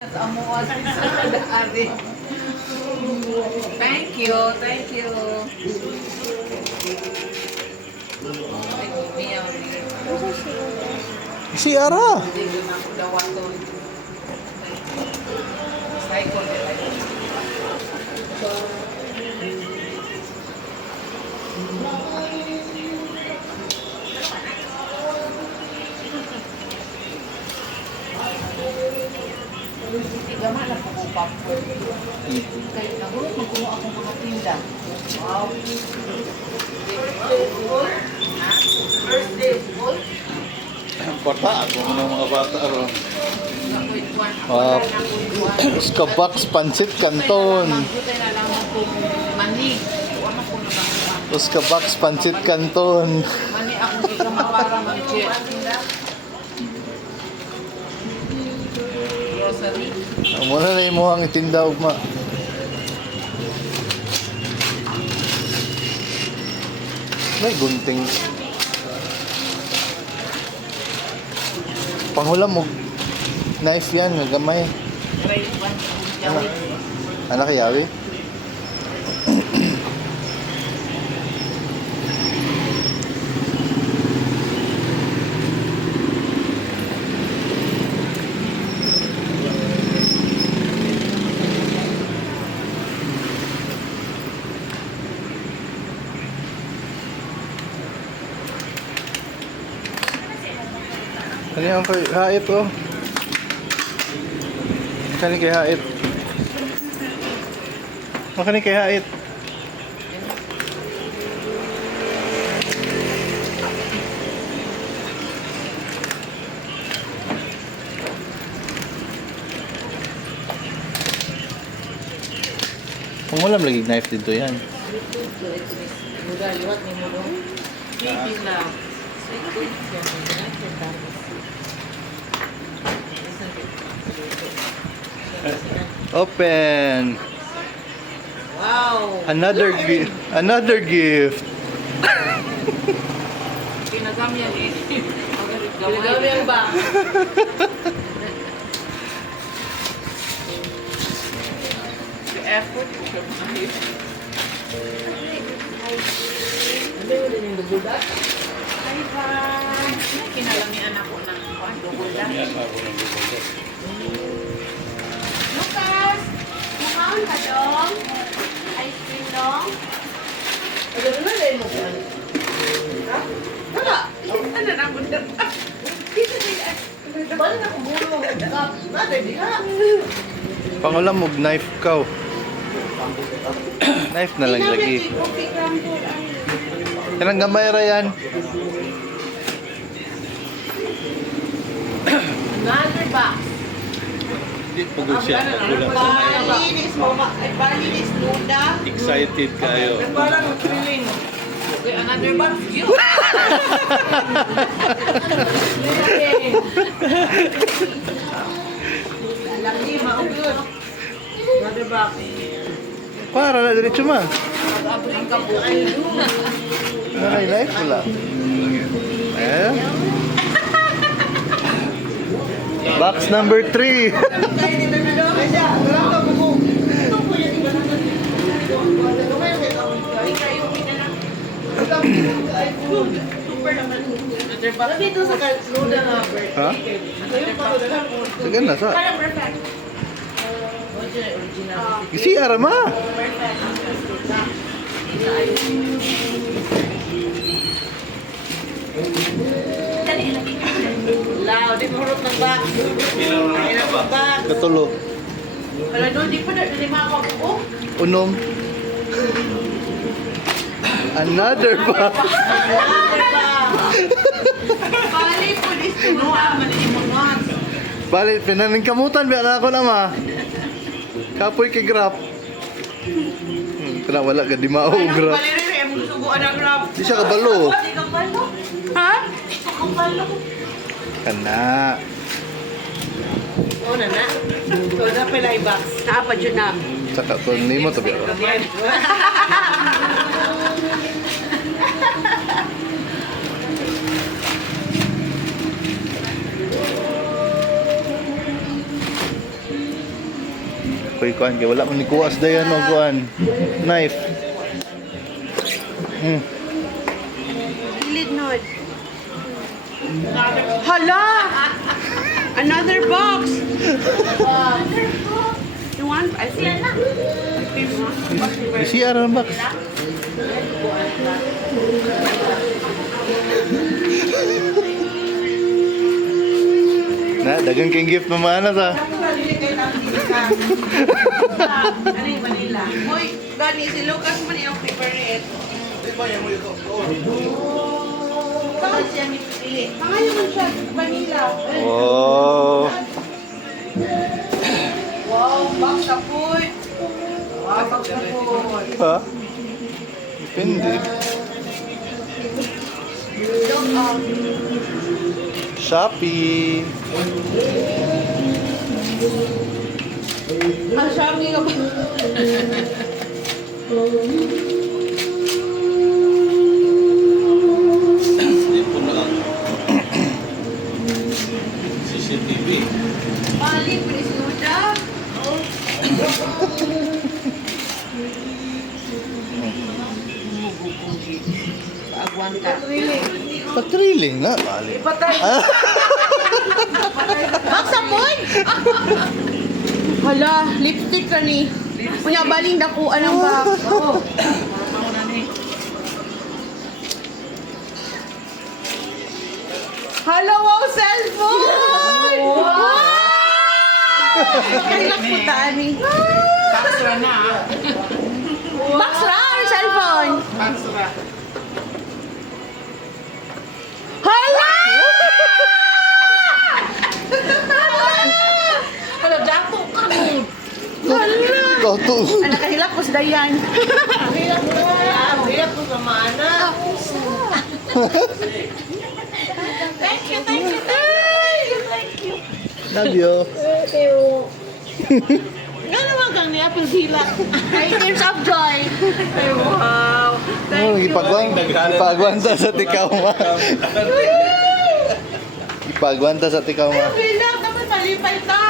Thank you, thank you. Si Ara. Gama na po ko popcorn. Kaya nagulot magkuha ako mga tinda. Wow. First day school. Bata ako ng mga bata ro. Wow. Skabox Pancit Canton. Mani. Skabox Pancit Canton. Mani ako gigama para mag-jet. Grocery. Muna na imo ang itinda ugma. May gunting. Panghulam mo. Knife yan, nga gamay. Anak yawi. Ano yung kay hait oh? Kani kay hait? Kani kay hait? Pangulam lagi knife dito yan. Muda liwat ni mo dong. Hindi na. Open. Wow. Another gift. Another gift. Pinagam yan eh. Pinagam yan ba? The effort. Ano yung din yung dugulat? Ay ba? Kinalamian ako ng dugulat. Lucas, mukhaon ka dong? Ice cream dong? Ano na rin mo ba? Ha? Wala. Ano na mo na? Dito din. Bala na kung bulong. Natin, di ha? Pangulam mo knife ka. Knife na lang lagi. Coffee crumble. Kanang gamay ra yan. Another box. Di pagod siya. Kulang sa may Balinis mo ma. Ay, balinis luda. excited kayo. Parang thrilling. Okay, another box. You. Laki, maugod. Another box. Para na diretso ma. Mag-abring ka po. Ay, Nanay life wala. Eh? Box number 3. Kaya dito na dong. Kaya, wala ka buko. Ito po yan, iba na natin. Super naman. another box. Dito sa luda nga, Bert. Ha? Yung pa, wala mo. Sige na sa. Parang perfect. Original. Isi arama. Lao, di purot ng box. Kailan ng box. Katulo. Wala doon, di pa na makakuha ko. Unom. Another box. Bali po, di sinuha. Maninimunuan. Bali, pinaning kamutan. Biya na ako na ma. Kapoy kay grab. Kena wala ka di mao grab. Bali rin, mo subuan ang grab. Di siya kabalo. Hindi kang balo. Ha? Ito kang balo. Kana. Oo na na. So, na pala i-box. Naapa dyan na. Saka to nimo to biya. Ako'y kuan kay wala man ni kuwas dayon og kuan. Knife. Gilid nod. Hala! Another box! You want? I see. CR ang box. Na, dagang kang gift mamana sa. Ano yung Manila? Hoy, gani si Lucas man yung favorite. Bakit siya nipili? Pangalan man siya, vanilla. Oh. Wow, box na food. Wow, box na food. Ha? Depende. Look out. Shopee. Ang Shopee ka ba? CCTV. Mali, pinisuda. Paagwan ka. Patriling na. Bali. Ah, Box na food? Hala, lipstick ka ni. Kunya baling dakuan ang box. Oo. Hala, wow, cellphone! Wow! Kailan po tani? Baksura na. Box ra, ang cellphone. Baksura. Hala! Hala, dato ka mo. Hala! ikaw to. Anak kahilak ko sa Dayan. Ang hirap mo na. Ang hirap mo sa mana. Thank you, thank you, thank you. Love you. Nga naman kang ni Apple Gila. Ay, tears of joy. Ay, wow. Oh, ipagwanta sa tikaw ma. Ipagwanta sa tikaw ma. Hilak, dapat malipay ta.